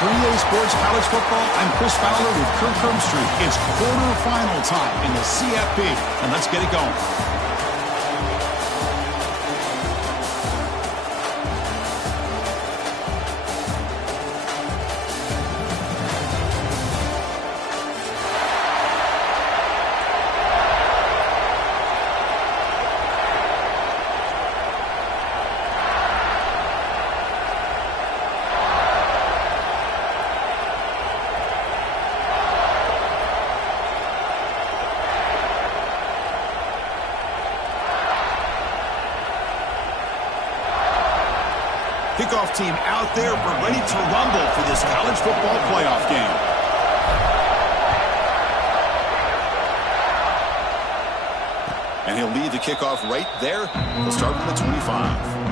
3A Sports College Football. I'm Chris Fowler with Kirk Herbstreit. It's quarterfinal time in the CFP, and let's get it going. Kickoff team out there. We're ready to rumble for this college football playoff game. And he'll lead the kickoff right there. He'll start from the 25.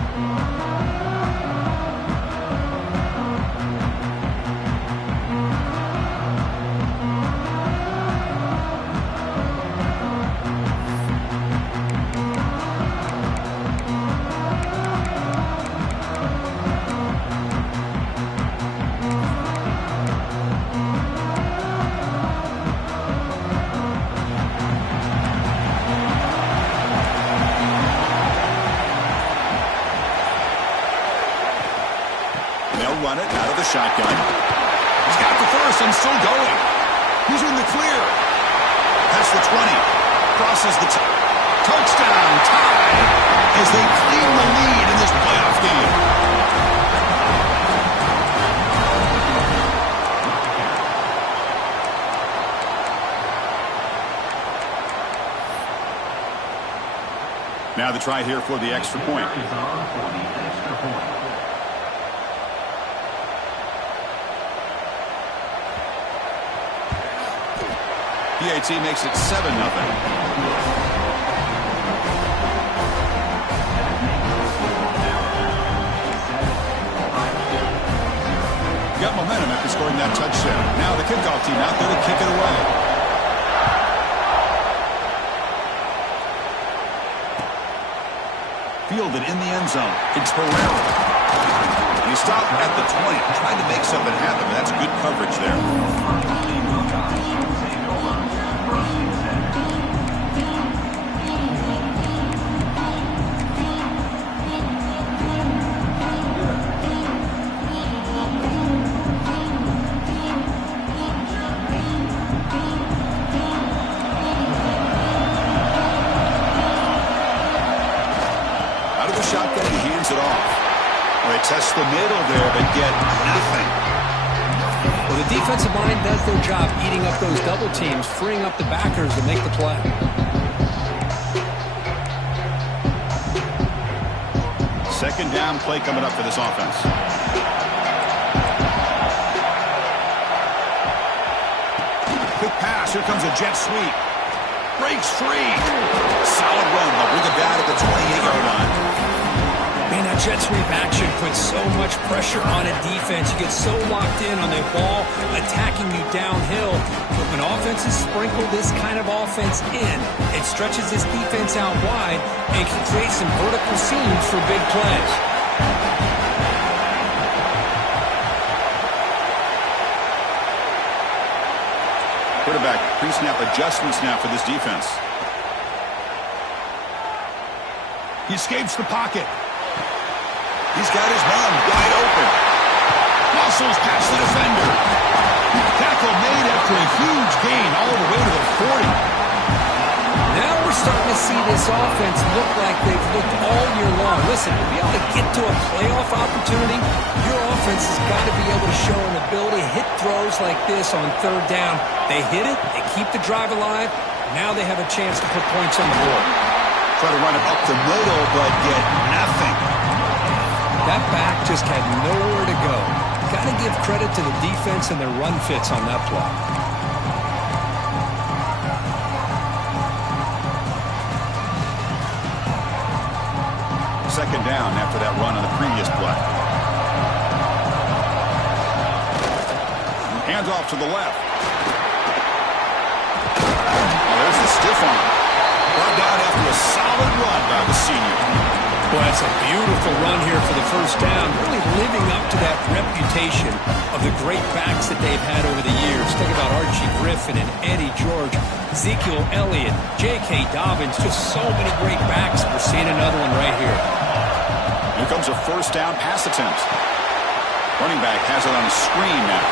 Run it out of the shotgun. He's got the first and still going. He's in the clear. That's the 20. Crosses the touchdown. Tie as they clean the lead in this playoff game. Now the try here for the extra point. PAT makes it 7-0. Got momentum after scoring that touchdown. Now the kickoff team out there to kick it away. Fielded in the end zone. It's Herrera. And he stopped at the 20, trying to make something happen, but that's good coverage there. Shotgun, he hands it off. Well, they test the middle there, but get nothing. Well, the defensive line does their job eating up those double teams, freeing up the backers to make the play. Second down play coming up for this offense. Quick pass. Here comes a jet sweep. Breaks free. Solid run. They'll bring it down at the 28-yard line. Man, that jet sweep action puts so much pressure on a defense. You get so locked in on the ball attacking you downhill. But when offenses sprinkle this kind of offense in, it stretches this defense out wide and can create some vertical seams for big plays. Quarterback pre-snap adjustments now for this defense. He escapes the pocket. He's got his man wide open. Muscles past the defender. Tackle made after a huge gain all the way to the 40. Now we're starting to see this offense look like they've looked all year long. Listen, to be able to get to a playoff opportunity, your offense has got to be able to show an ability to hit throws like this on third down. They hit it, they keep the drive alive. Now they have a chance to put points on the board. Try to run it up the middle, but get nothing. That back just had nowhere to go. Got to give credit to the defense and their run fits on that play. Second down after that run on the previous play. Hands off to the left. Oh, there's the stiff arm. Brought down after a solid run by the senior. Well, that's a beautiful run here for the first down, really living up to that reputation of the great backs that they've had over the years. Think about Archie Griffin and Eddie George, Ezekiel Elliott, J.K. Dobbins, just so many great backs. We're seeing another one right here. Here comes a first down pass attempt. Running back has it on a screen now.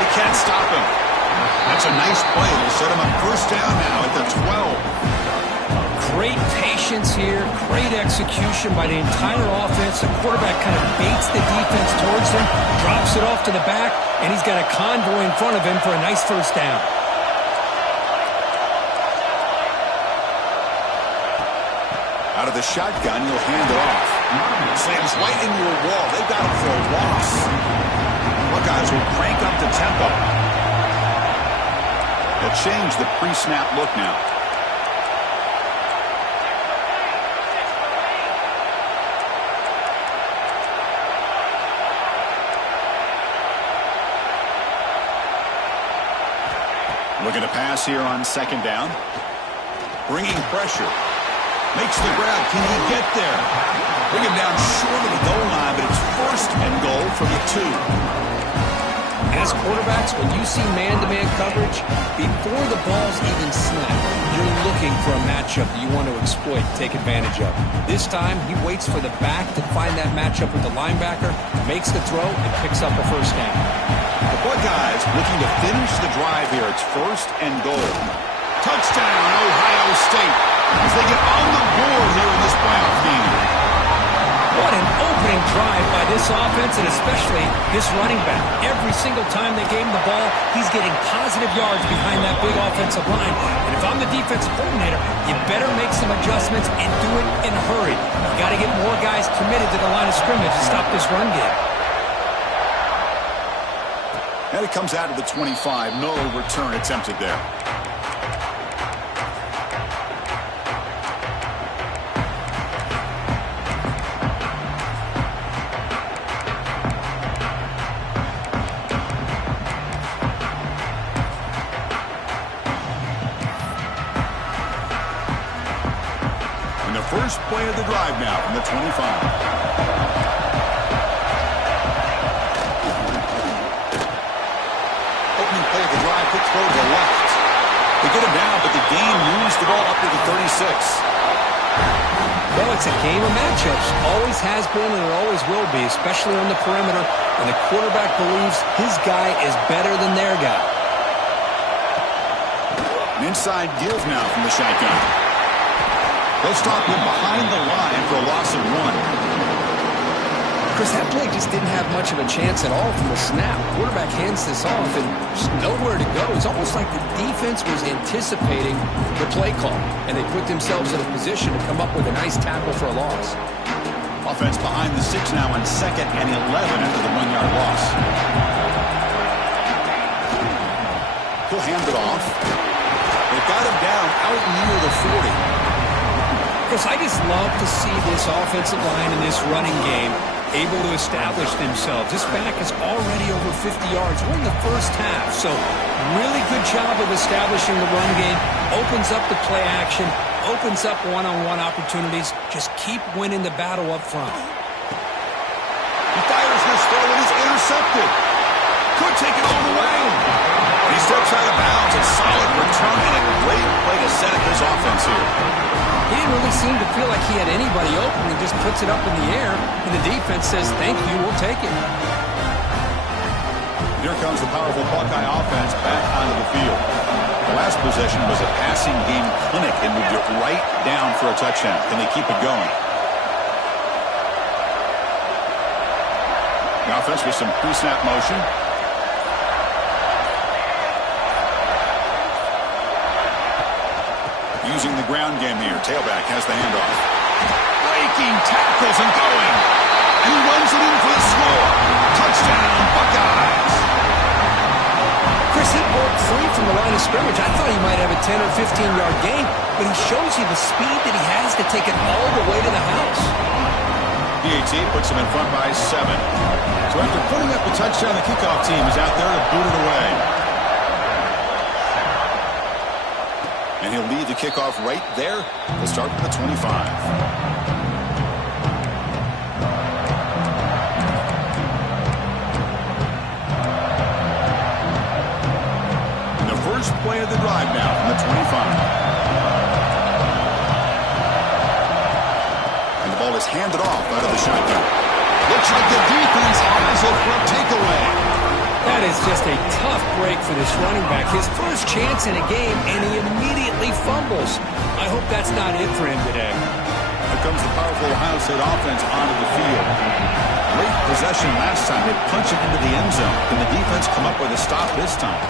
They can't stop him. That's a nice play. It'll set him up first down now at the 12. Great patience here, great execution by the entire offense. The quarterback kind of baits the defense towards him, drops it off to the back, and he's got a convoy in front of him for a nice first down. Out of the shotgun, he'll hand it off. Slams right into a wall. They've got him for a loss. Buckeyes will crank up the tempo. They'll change the pre-snap look now. Looking to pass here on second down. Bringing pressure. Makes the grab. Can he get there? Bring him down short of the goal line, but it's first and goal from the 2. As quarterbacks, when you see man-to-man coverage, before the ball's even snapped, you're looking for a matchup that you want to exploit, take advantage of. This time, he waits for the back to find that matchup with the linebacker, makes the throw, and picks up a first down. The Buckeyes looking to finish the drive here. It's first and goal. Touchdown, Ohio State, as they get on the board here in this playoff game. What an opening drive by this offense, and especially this running back. Every single time they gave him the ball, he's getting positive yards behind that big offensive line. And if I'm the defensive coordinator, you better make some adjustments and do it in a hurry. You got to get more guys committed to the line of scrimmage to stop this run game. And it comes out of the 25. No return attempted there. And the first play of the drive now from the 25. Play of the drive, quick throw to the left. They get him down, but the gain moves the ball up to the 36. Well, it's a game of matchups. Always has been and it always will be, especially on the perimeter. And the quarterback believes his guy is better than their guy. An inside give now from the shotgun. They'll stop him behind the line for a loss of 1. Chris, that play just didn't have much of a chance at all from the snap. Quarterback hands this off, and there's nowhere to go. It's almost like the defense was anticipating the play call, and they put themselves in a position to come up with a nice tackle for a loss. Offense behind the 6 now on 2nd and 11 after the 1-yard loss. He'll hand it off. They've got him down out near the 40. Chris, I just love to see this offensive line in this running game able to establish themselves. This back is already over 50 yards. We're in the first half, so really good job of establishing the run game. Opens up the play action, opens up one-on-one opportunities. Just keep winning the battle up front. He fires this throw and is intercepted. Could take it all the way. And he steps out of bounds. A solid return and a great play to set up his offense here. He didn't really seem to feel like he had anybody open. He just puts it up in the air, and the defense says, thank you, we'll take it. Here comes the powerful Buckeye offense back onto the field. The last possession was a passing game clinic and moved it right down for a touchdown. Can they keep it going? The offense with some pre-snap motion. Using the ground game here. Tailback has the handoff. Breaking tackles and going. And he runs it in for the score. Touchdown, Buckeyes. Chris, he broke free from the line of scrimmage. I thought he might have a 10 or 15-yard gain, but he shows you the speed that he has to take it all the way to the house. BAT puts him in front by 7. So after putting up the touchdown, the kickoff team is out there to boot it away. And he'll lead the kickoff right there. We'll start from the 25. First play of the drive now from the 25. And the ball is handed off out of the shotgun. Looks like the defense has it for a takeaway. That is just a tough break for this running back. His first chance in a game, and he immediately fumbles. I hope that's not it for him today. Here comes the powerful Ohio State offense onto the field. Great possession last time. They punch it into the end zone. Can the defense come up with a stop this time?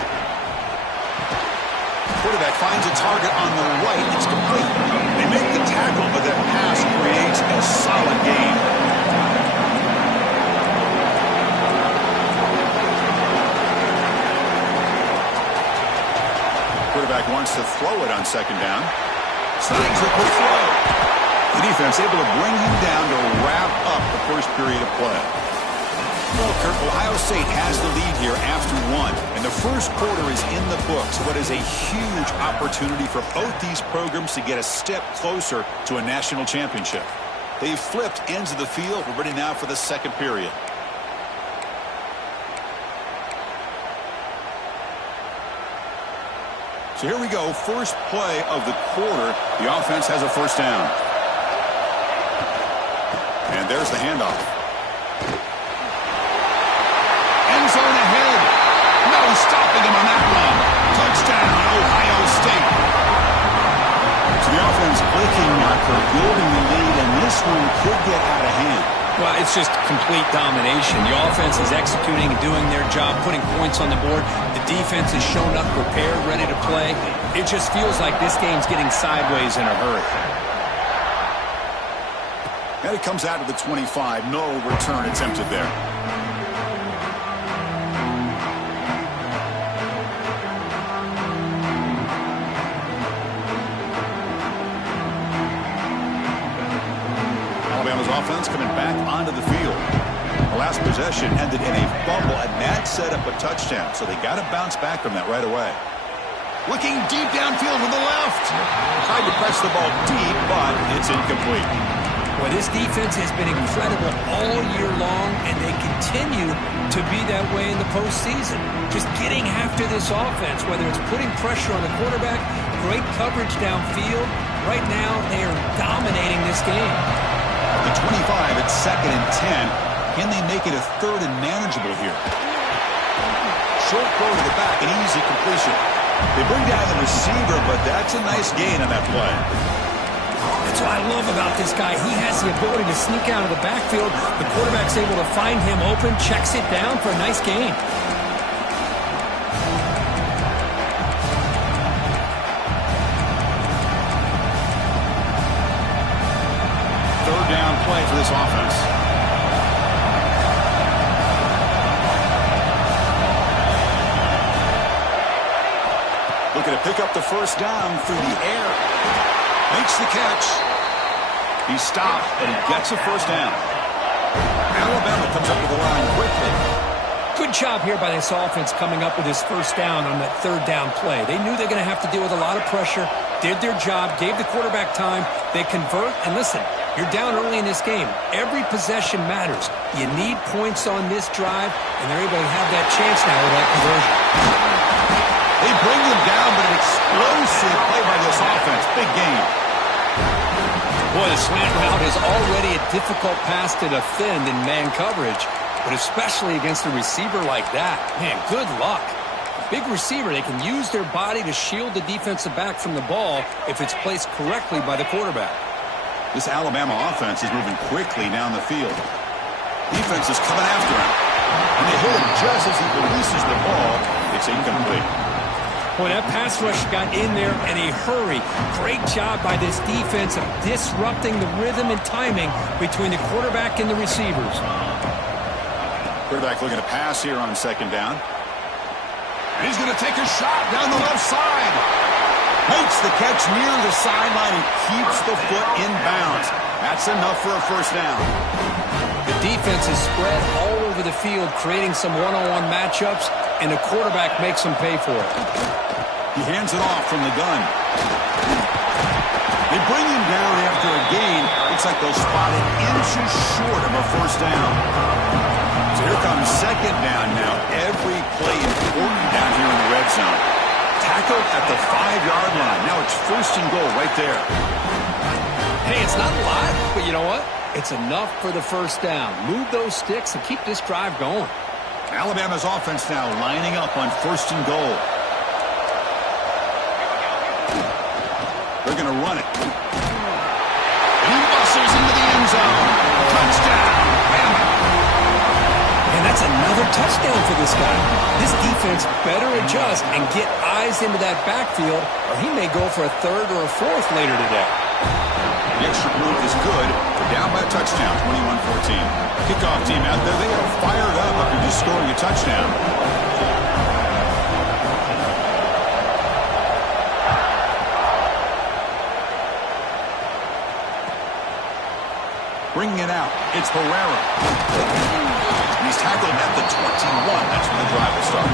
Quarterback finds a target on the right. It's complete. They make the tackle, but that pass creates a solid gain. Quarterback wants to throw it on second down. Slides it with throw. The defense able to bring him down to wrap up the first period of play. Well, Kurt, Ohio State has the lead here after one, and the first quarter is in the books. What is a huge opportunity for both these programs to get a step closer to a national championship. They've flipped ends of the field. We're ready now for the second period. So here we go, first play of the quarter. The offense has a first down. And there's the handoff. Zone ahead. No stopping him on that run. Touchdown, Ohio State. So the offense clicking after building the lead, and this one could get out of hand. Well, it's just complete domination. The offense is executing and doing their job, putting points on the board. The defense is shown up, prepared, ready to play. It just feels like this game's getting sideways in a hurry. And it comes out of the 25. No return attempted there. Alabama's offense coming back onto the field. The last possession ended in a fumble, and that set up a touchdown. So they got to bounce back from that right away. Looking deep downfield to the left. Tried to press the ball deep, but it's incomplete. Well, this defense has been incredible all year long, and they continue to be that way in the postseason. Just getting after this offense, whether it's putting pressure on the quarterback, great coverage downfield. Right now, they are dominating this game. At the 25, it's 2nd and 10. Can they make it a 3rd and manageable here? Short throw to the back, an easy completion. They bring down the receiver, but that's a nice gain on that play. That's what I love about this guy. He has the ability to sneak out of the backfield. The quarterback's able to find him open, checks it down for a nice gain. Third down play for this offense. Looking to pick up the first down through the air. Makes the catch. He stopped, and he gets a first down. Alabama comes up with the line quickly. Good job here by this offense coming up with his first down on that third down play. They knew they're going to have to deal with a lot of pressure, did their job, gave the quarterback time. They convert, and listen, you're down early in this game. Every possession matters. You need points on this drive, and they're able to have that chance now with that conversion. They bring them down, but an explosive play by this offense. Big game. Boy, the slant route is already a difficult pass to defend in man coverage, but especially against a receiver like that. Man, good luck. A big receiver, they can use their body to shield the defensive back from the ball if it's placed correctly by the quarterback. This Alabama offense is moving quickly down the field. Defense is coming after him. And they hit him just as he releases the ball. It's incomplete. Boy, that pass rush got in there in a hurry. Great job by this defense of disrupting the rhythm and timing between the quarterback and the receivers. Quarterback looking to pass here on second down. And he's going to take a shot down the left side. Makes the catch near the sideline and keeps the foot in bounds. That's enough for a first down. The defense is spread all over the field, creating some one-on-one matchups, and the quarterback makes them pay for it. He hands it off from the gun. They bring him down after a gain. Looks like they'll spot it inches short of a first down. So here comes second down now. Every play important down here in the red zone. Tackled at the 5-yard line. Now it's first and goal right there. Hey, it's not a lot, but you know what? It's enough for the first down. Move those sticks and keep this drive going. Alabama's offense now lining up on first and goal. They're going to run it. He muscles into the end zone. Touchdown, BAMA. And that's another touchdown for this guy. This defense better adjust and get eyes into that backfield, or he may go for a third or a fourth later today. The extra move is good. They're down by a touchdown, 21-14. Kickoff team out there, they are fired up after just scoring a touchdown. Bringing it out, it's Herrera. And he's tackled at the 21. That's where the drive will start.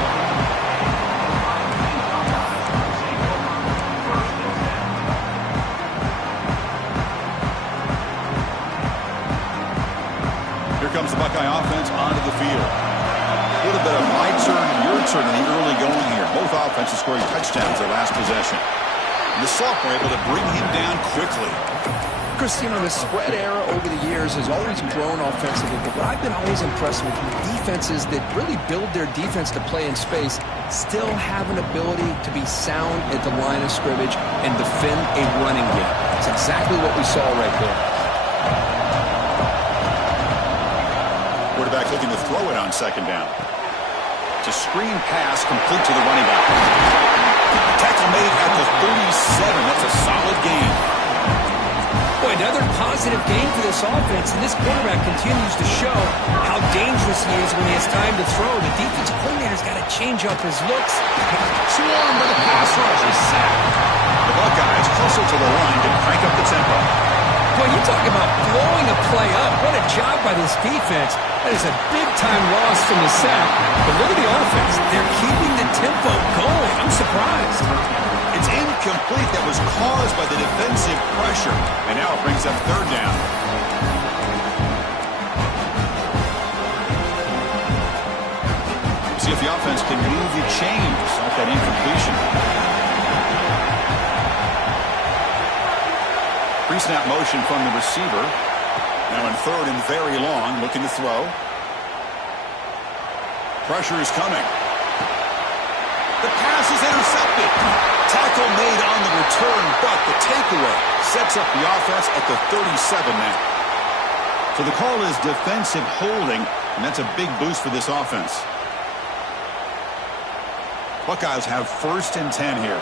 Here comes the Buckeye offense onto the field. A little bit of my turn, your turn in the early going here. Both offenses scoring touchdowns their last possession. And the sophomore able to bring him down quickly. Chris, you know, the spread era over the years has always grown offensively, but what I've been always impressed with defenses that really build their defense to play in space still have an ability to be sound at the line of scrimmage and defend a running game. That's exactly what we saw right there. Quarterback looking to throw it on second down. It's a screen pass complete to the running back. Tackle made at the 37. That's a solid gain. Boy, another positive game for this offense, and this quarterback continues to show how dangerous he is when he has time to throw. The defensive coordinator's got to change up his looks. Swarmed by the pass rush. He's sacked. The Buckeyes hustle to the line to crank up the tempo. Boy, you talk about blowing a play up. What a job by this defense. That is a big-time loss from the sack. But look at the offense. They're keeping the tempo going. I'm surprised. It's incomplete. That was caused by the defensive pressure. And now it brings up third down. See if the offense can move the chains off that incompletion. Pre-snap motion from the receiver. Now in third and very long, looking to throw. Pressure is coming. The pass is intercepted. Tackle made on the return, but the takeaway sets up the offense at the 37 now. So the call is defensive holding, and that's a big boost for this offense. Buckeyes have first and 10 here.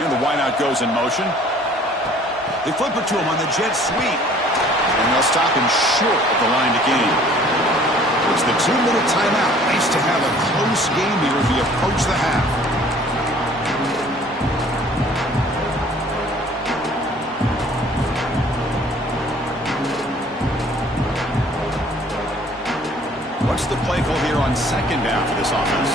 And the wideout goes in motion. They flip it to him on the jet sweep. And they'll stop him short of the line to gain. It's the 2-minute timeout. Nice to have a close game here as we approach the half. What's the play call here on second down for this offense?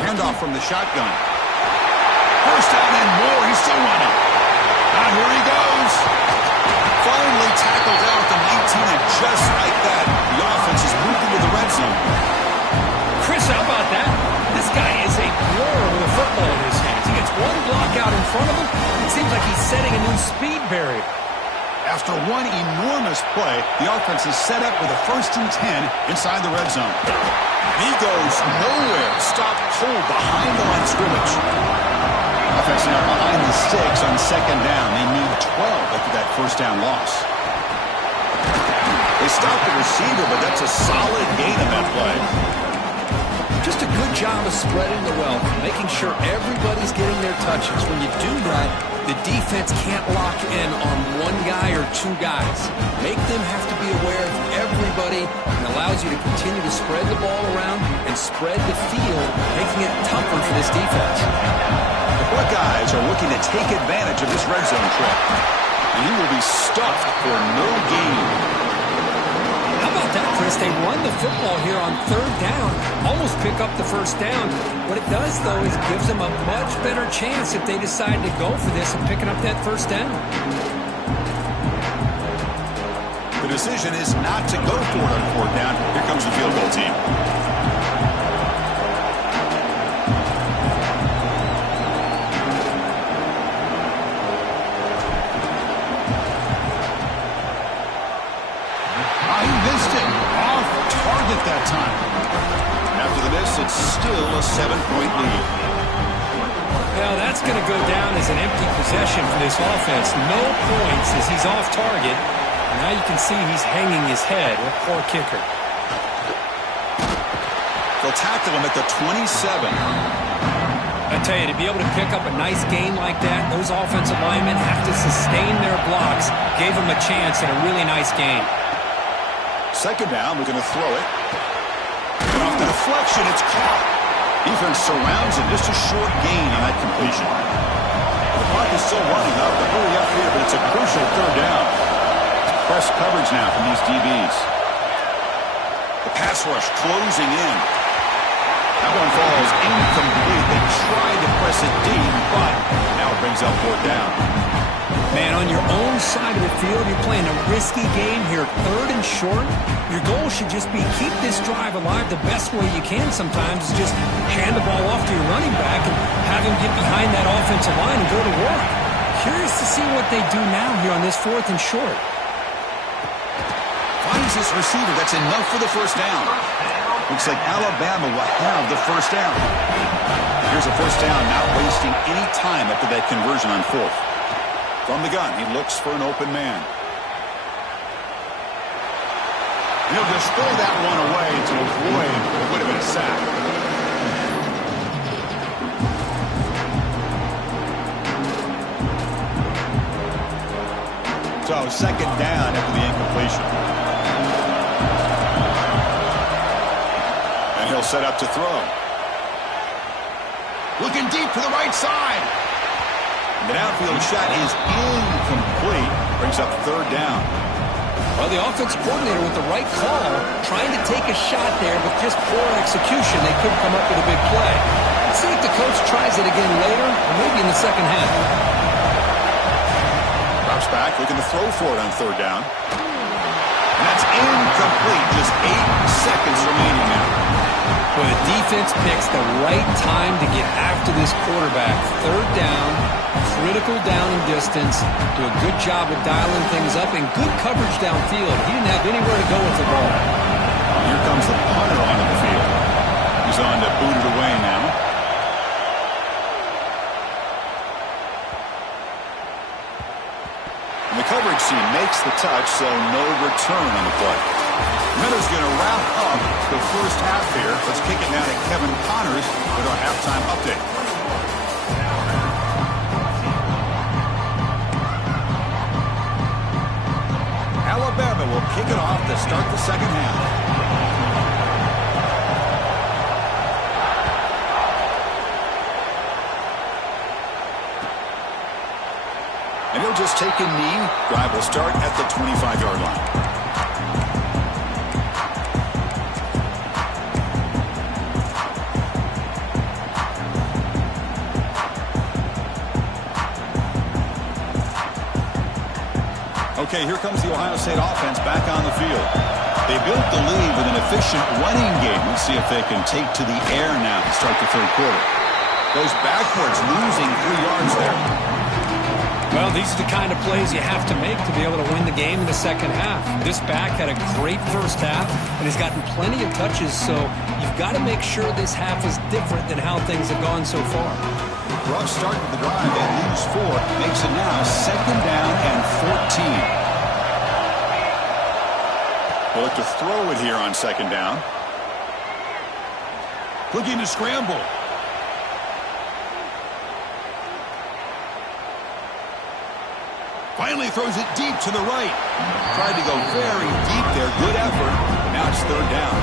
Handoff from the shotgun. First down and more. He's still running. Now here he goes. Finally tackled out at the 19, and just like that, the offense is moving to the red zone. Chris, how about that? This guy is a blur with a football in his hands. He gets one block out in front of him. It seems like he's setting a new speed barrier. After one enormous play, the offense is set up with a first and 10 inside the red zone. He goes nowhere. Stop cold behind the line of scrimmage. Offense now behind the sticks on second down. They need 12 after that first down loss. They stopped the receiver, but that's a solid gain on that play. Just a good job of spreading the wealth, making sure everybody's getting their touches. When you do that, the defense can't lock in on one guy or two guys. Make them have to be aware of everybody, and allows you to continue to spread the ball around and spread the field, making it tougher for this defense. The Buckeyes are looking to take advantage of this red zone trip. And he will be stuffed for no gain. How about that, Chris? They run the football here on third down, almost pick up the first down. What it does, though, is gives them a much better chance if they decide to go for this and picking up that first down. The decision is not to go for it on fourth down. Here comes the field goal team. He missed it. Off target that time. After the miss, it's still a 7-point lead. Well, that's going to go down as an empty possession for this offense. No points as he's off target. Now you can see he's hanging his head. What a poor kicker. They'll tackle him at the 27. I tell you, to be able to pick up a nice game like that, those offensive linemen have to sustain their blocks. Gave him a chance at a really nice game. Second down, looking to throw it. And off the deflection, it's caught. Defense surrounds him. Just a short gain on that completion. The clock is still running up. The hurry up here, but it's a crucial third down. Press coverage now from these DBs. The pass rush closing in. That one falls incomplete. They tried to press it deep, but now it brings up fourth down. Man, on your own side of the field, you're playing a risky game here. Third and short, your goal should just be keep this drive alive the best way you can sometimes. Is just hand the ball off to your running back and have him get behind that offensive line and go to work. Curious to see what they do now here on this fourth and short. Finds this receiver. That's enough for the first down. Looks like Alabama will have the first down. Here's a first down, not wasting any time after that conversion on fourth. From the gun, he looks for an open man. And he'll just throw that one away to avoid what would have been a sack. So second down after the incompletion. And he'll set up to throw. Looking deep to the right side. The downfield shot is incomplete. Brings up third down. Well, the offensive coordinator with the right call, trying to take a shot there, but just poor execution. They couldn't come up with a big play. Let's see if the coach tries it again later, or maybe in the second half. Drops back, looking to throw for it on third down. And that's incomplete. Just 8 seconds remaining now. Well, the defense picks the right time to get after this quarterback. Third down, critical down and distance. Do a good job of dialing things up and good coverage downfield. He didn't have anywhere to go with the ball. Here comes the punter onto the field. He's on to boot it away now. And the coverage team makes the touch, so no return on the play. Miller's going to wrap up the first half here. Let's kick it now to Kevin Connors with our halftime update. Alabama will kick it off to start the second half. And he'll just take a knee. Drive will start at the 25-yard line. Okay, here comes the Ohio State offense back on the field. They built the lead with an efficient running game. Let's see if they can take to the air now to start the third quarter. Goes backwards, losing 3 yards there. Well, these are the kind of plays you have to make to be able to win the game in the second half. This back had a great first half and has gotten plenty of touches, so you've got to make sure this half is different than how things have gone so far. Rough start to the drive. They lose 4. Makes it now second down and 14. They'll look to throw it here on second down. Looking to scramble. Finally throws it deep to the right. Tried to go very deep there. Good effort. Now it's third down.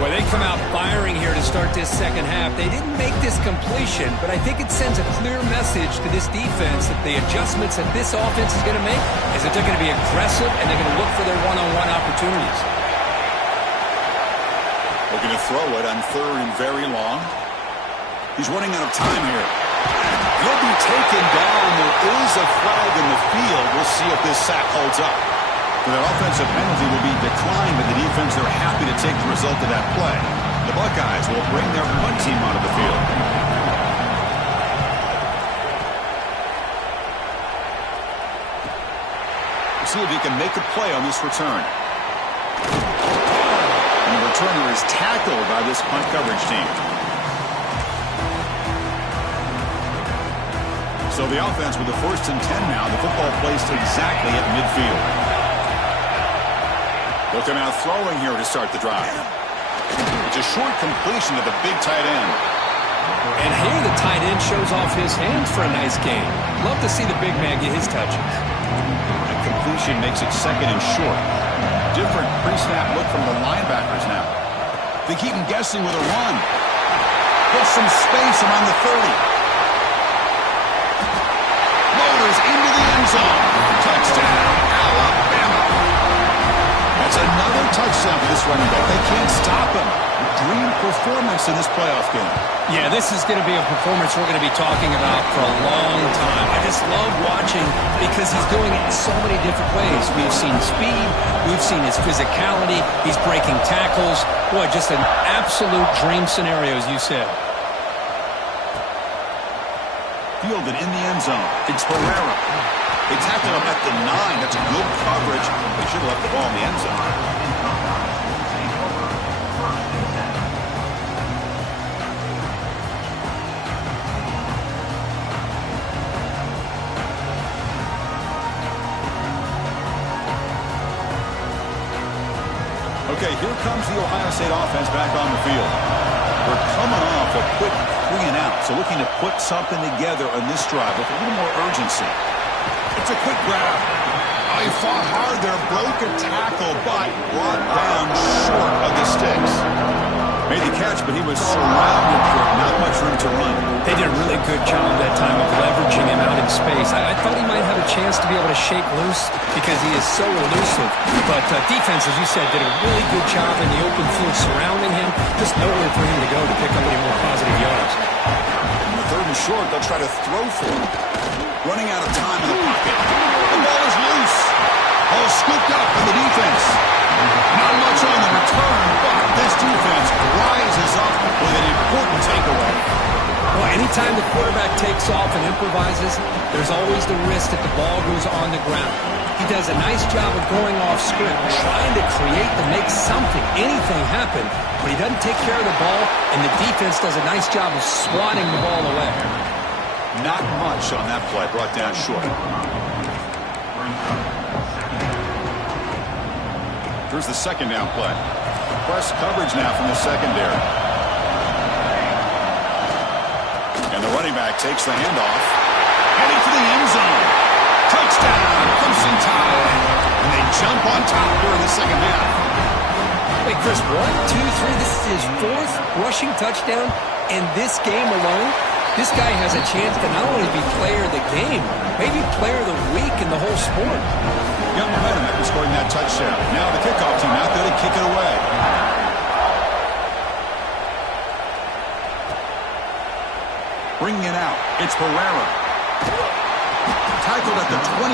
Well, they come out firing here to start this second half. They didn't make this completion, but I think it sends a clear message to this defense that the adjustments that this offense is going to make is that they're going to be aggressive and they're going to look for their one-on-one opportunities. Looking to throw it on third and very long. He's running out of time here. He'll be taken down. There is a flag in the field. We'll see if this sack holds up. Their offensive penalty will be declined by the defense. They're happy to take the result of that play. The Buckeyes will bring their punt team onto the field. We'll see if he can make a play on this return. And the returner is tackled by this punt coverage team. So the offense with the 1st and 10 now. The football placed exactly at midfield. They'll come out throwing here to start the drive. It's a short completion to the big tight end. And here the tight end shows off his hands for a nice game. Love to see the big man get his touches. The completion makes it second and short. Different pre-snap look from the linebackers now. They keep him guessing with a run. Gets some space around the 30. Motors into the end zone. Touchdown, Alabama. That's another touchdown for this running back. They can't stop him. Dream performance in this playoff game. Yeah, this is going to be a performance we're going to be talking about for a long time. I just love watching because he's doing it in so many different ways. We've seen speed. We've seen his physicality. He's breaking tackles. Boy, just an absolute dream scenario, as you said. Fielded in the end zone. It's Herrera. They tackled him at the 9. That's a good coverage. They should have left the ball in the end zone. Okay, here comes the Ohio State offense back on the field. We're coming off a quick 3 and out, so looking to put something together on this drive with a little more urgency. It's a quick grab. Oh, he fought hard there, broke a tackle, but brought down short of the sticks. Made the catch, but he was surrounded for not much room to run. They did a really good job that time of leveraging him out in space. I thought he might have a chance to be able to shake loose because he is so elusive. But defense, as you said, did a really good job in the open field surrounding him. Just nowhere for him to go to pick up any more positive yards. On the 3rd and short, they'll try to throw for him. Running out of time in the pocket. The ball is loose. Ball scooped up by the defense. Not much on the return, but this defense rises up with an important takeaway. Well, anytime the quarterback takes off and improvises, there's always the risk that the ball goes on the ground. He does a nice job of going off script, trying to create to make something, anything happen, but he doesn't take care of the ball, and the defense does a nice job of swatting the ball away. Not much on that play, brought down short. Here's the second down play. Press coverage now from the secondary. And the running back takes the handoff. Heading for the end zone. Touchdown, Clemson Tide. And they jump on top here in the second half. Hey, Chris, 1, 2, 3. This is his 4th rushing touchdown in this game alone. This guy has a chance to not only be player of the game, maybe player of the week in the whole sport. Got momentum after scoring that touchdown. Now the kickoff team out there to kick it away. Bringing it out, it's Herrera. Tackled at the 23,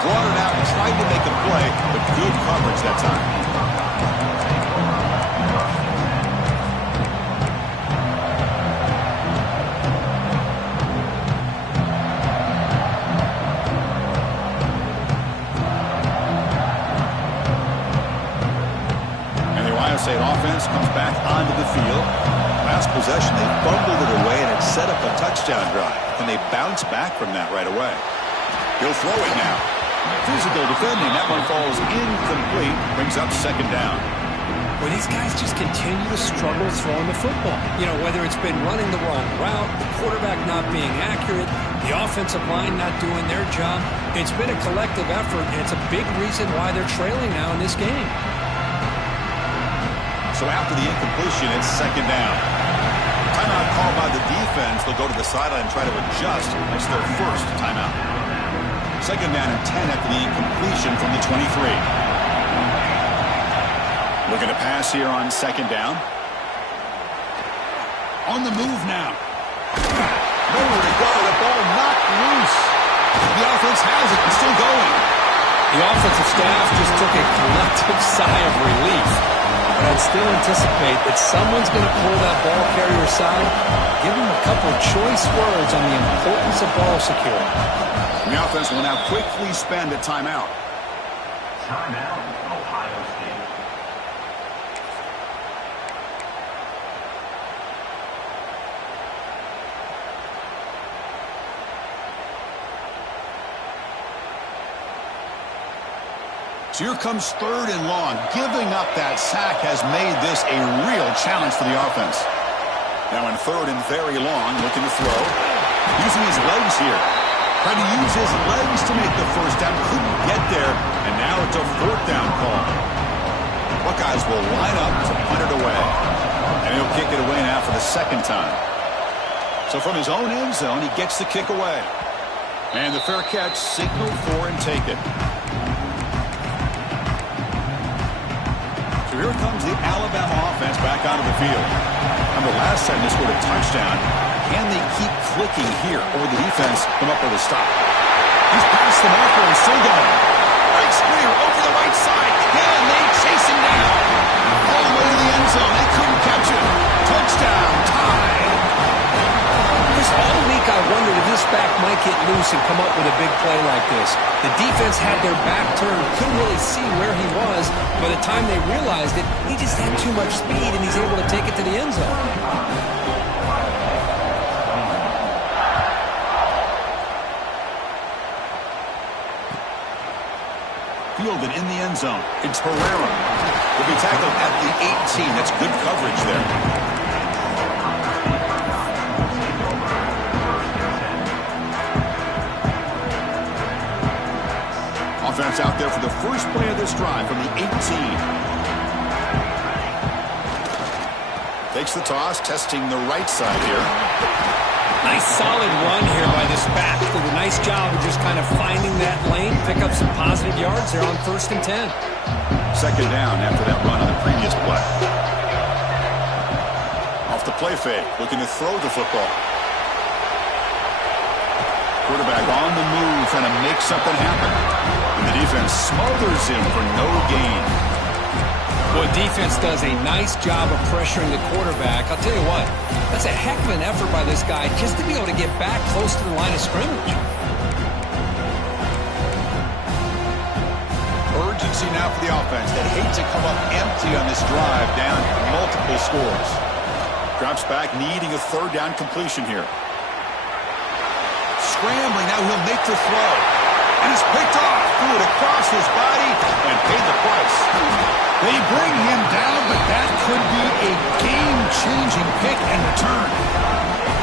brought it out, tried to make a play, but good coverage that time. State offense comes back onto the field. Last possession, they fumbled it away, and it set up a touchdown drive. And they bounce back from that right away. He'll throw it now. Physical defending. That one falls incomplete. Brings up second down. Well, these guys just continue to struggle throwing the football. You know, whether it's been running the wrong route, the quarterback not being accurate, the offensive line not doing their job. It's been a collective effort, and it's a big reason why they're trailing now in this game. So after the incompletion, it's second down. Timeout called by the defense. They'll go to the sideline and try to adjust. It's their first timeout. Second down and 10 after the incompletion from the 23. Looking to pass here on second down. On the move now. Nowhere to go. The ball knocked loose. The offense has it. It's still going. The offensive staff just took a collective sigh of relief. But I'd still anticipate that someone's going to pull that ball carrier aside, give him a couple of choice words on the importance of ball security. And the offense will now quickly spend a timeout. Timeout, Ohio State. So here comes third and long. Giving up that sack has made this a real challenge for the offense. Now in third and very long, looking to throw. Using his legs here. Trying to use his legs to make the first down. Couldn't get there. And now it's a fourth down call. Buckeyes will line up to punt it away. And he'll kick it away now for the second time. So from his own end zone, he gets the kick away. And the fair catch signaled for and take it. Here comes the Alabama offense back onto the field. Remember last time they scored a touchdown. Can they keep clicking here, or will the defense come up with a stop? He's past the marker and still going. Breaks clear over the right side. Again, they chase him down. All the way to the end zone. They couldn't catch him. Touchdown, tie. All week I wondered if this back might get loose and come up with a big play like this. The defense had their back turned, couldn't really see where he was. By the time they realized it, he just had too much speed, and he's able to take it to the end zone. Fielded in the end zone. It's Herrera. Will be tackled at the 18. That's good coverage there. Offense out there for the first play of this drive from the 18. Takes the toss, testing the right side here. Nice solid run here by this back. Did a nice job of just kind of finding that lane, pick up some positive yards there on 1st and 10. Second down after that run on the previous play. Off the play fake, looking to throw the football. Quarterback on the move, trying to make something happen. And the defense smothers him for no gain. Well, defense does a nice job of pressuring the quarterback. I'll tell you what, that's a heck of an effort by this guy just to be able to get back close to the line of scrimmage. Urgency now for the offense. They'd hate to come up empty on this drive, down multiple scores. Drops back, needing a third down completion here. Scrambling, now he'll make the throw. And it's picked off, threw it across his body, and paid the price. They bring him down, but that could be a game-changing pick and return.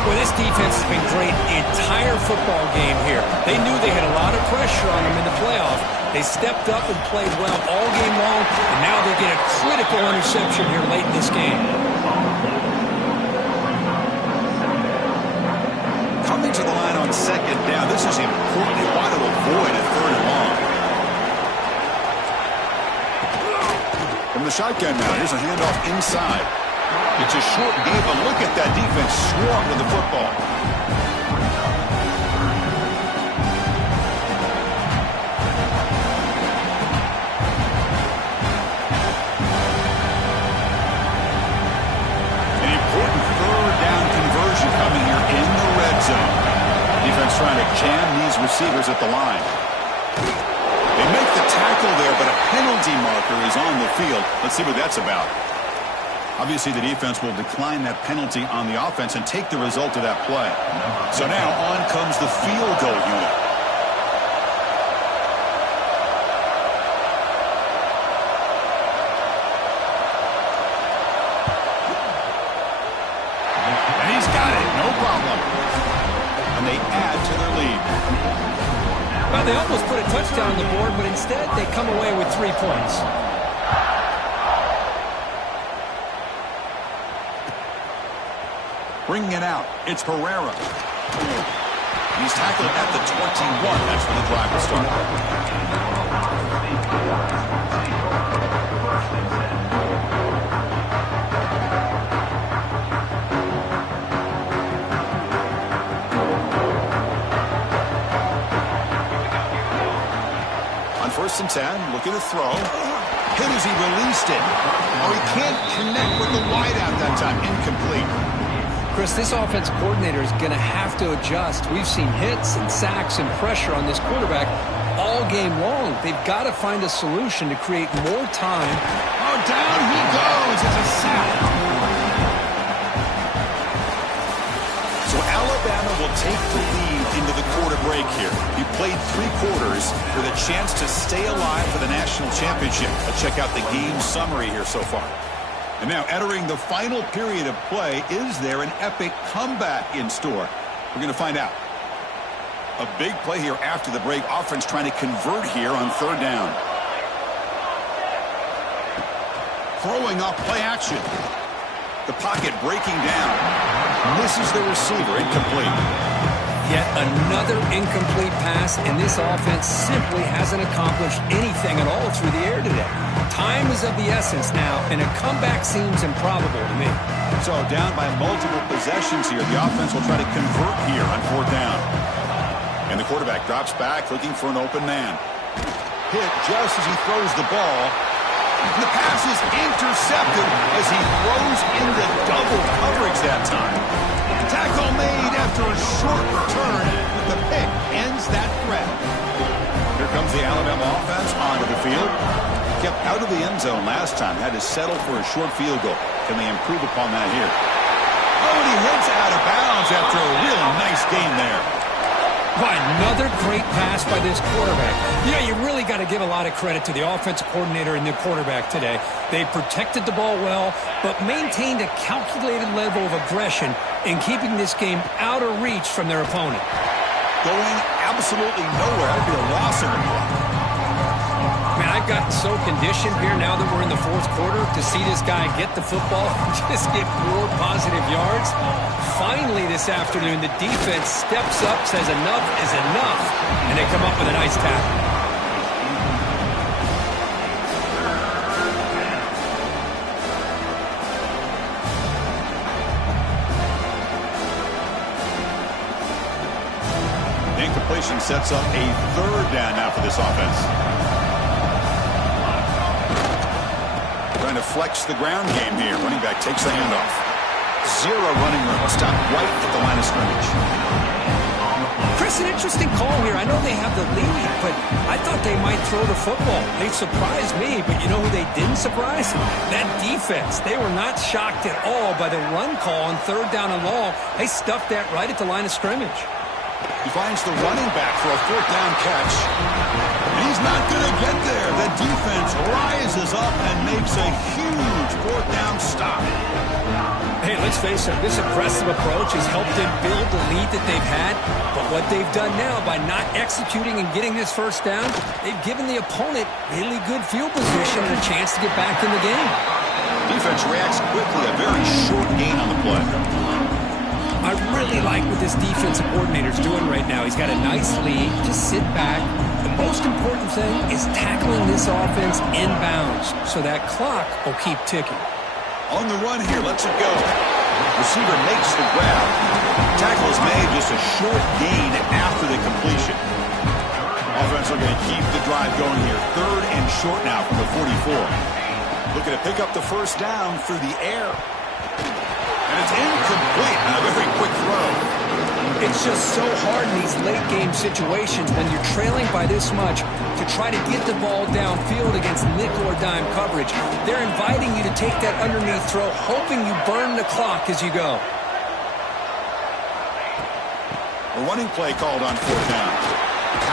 Well, this defense has been great the entire football game here. They knew they had a lot of pressure on them in the playoff. They stepped up and played well all game long, and now they get a critical interception here late in this game. Coming to the line on second down, this is important. They want to avoid a third and long. From the shotgun now, here's a handoff inside. It's a short game, but look at that defense swarm to the football. An important third down conversion coming here in the red zone. Defense trying to jam these receivers at the line. They make the tackle there, but a penalty marker is on the field. Let's see what that's about. Obviously, the defense will decline that penalty on the offense and take the result of that play. So now on comes the field goal unit. And he's got it, no problem. And they add to their lead. Well, they almost put a touchdown on the board, but instead they come away with 3 points. Bringing it out, it's Herrera. He's tackled at the 21. That's where the drive will start. On 1st and 10, looking to throw. Hit as he released it. Oh, he can't connect with the wideout that time. Incomplete. Chris, this offense coordinator is going to have to adjust. We've seen hits and sacks and pressure on this quarterback all game long. They've got to find a solution to create more time. Oh, down he goes. It's a sack. So Alabama will take the lead into the quarter break here. He played 3 quarters with a chance to stay alive for the national championship. Let's check out the game summary here so far. And now entering the final period of play, is there an epic comeback in store? We're going to find out. A big play here after the break. Offense trying to convert here on 3rd down. Throwing off play action. The pocket breaking down. Misses the receiver. Incomplete. Yet another incomplete pass, and this offense simply hasn't accomplished anything at all through the air today. Time is of the essence now, and a comeback seems improbable to me. So down by multiple possessions here, the offense will try to convert here on 4th down. And the quarterback drops back looking for an open man. Hit just as he throws the ball. The pass is intercepted as he throws into double coverage that time. Tackle made after a short return, but the pick ends that threat. Here comes the Alabama offense onto the field. Kept out of the end zone last time, had to settle for a short field goal. Can they improve upon that here? Oh, and he hits out of bounds after a really nice game there. By another great pass by this quarterback. You know, you really got to give a lot of credit to the offensive coordinator and the quarterback today. They protected the ball well, but maintained a calculated level of aggression in keeping this game out of reach from their opponent. Going absolutely nowhere. That'd be a loss in the play. Man, I've gotten so conditioned here now that we're in the 4th quarter to see this guy get the football and just get more positive yards. Finally this afternoon, the defense steps up, says enough is enough, and they come up with a nice tackle. Incompletion sets up a 3rd down now for this offense. Trying to flex the ground game here. Running back takes the handoff. 0 running room. Stop right at the line of scrimmage. Chris, an interesting call here. I know they have the lead, but I thought they might throw the football. They surprised me, but you know who they didn't surprise? That defense. They were not shocked at all by the run call on 3rd down and long. They stuffed that right at the line of scrimmage. He finds the running back for a 4th down catch. He's not going to get there. The defense rises up and makes a huge 4th down stop. Hey, let's face it, this aggressive approach has helped them build the lead that they've had. But what they've done now by not executing and getting this 1st down, they've given the opponent really good field position and a chance to get back in the game. Defense reacts quickly. A very short gain on the play. I really like what this defensive coordinator is doing right now. He's got a nice lead. Just sit back. The most important thing is tackling this offense inbounds so that clock will keep ticking. On the run here, lets it go. Receiver makes the grab. Tackle is made, just a short gain after the completion. Offense looking to keep the drive going here. 3rd and short now from the 44. Looking to pick up the 1st down through the air. And it's incomplete. And a very quick throw. It's just so hard in these late game situations when you're trailing by this much to try to get the ball downfield against nickel or dime coverage. They're inviting you to take that underneath throw, hoping you burn the clock as you go. A running play called on 4th down.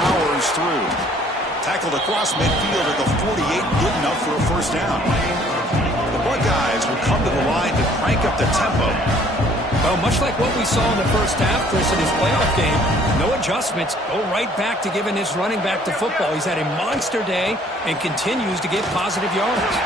Powers through. Tackled across midfield at the 48, good enough for a 1st down. The Buckeyes will come to the line to crank up the tempo. Well, much like what we saw in the 1st half, Chris, in his playoff game, no adjustments, go right back to giving his running back the football. He's had a monster day and continues to get positive yards.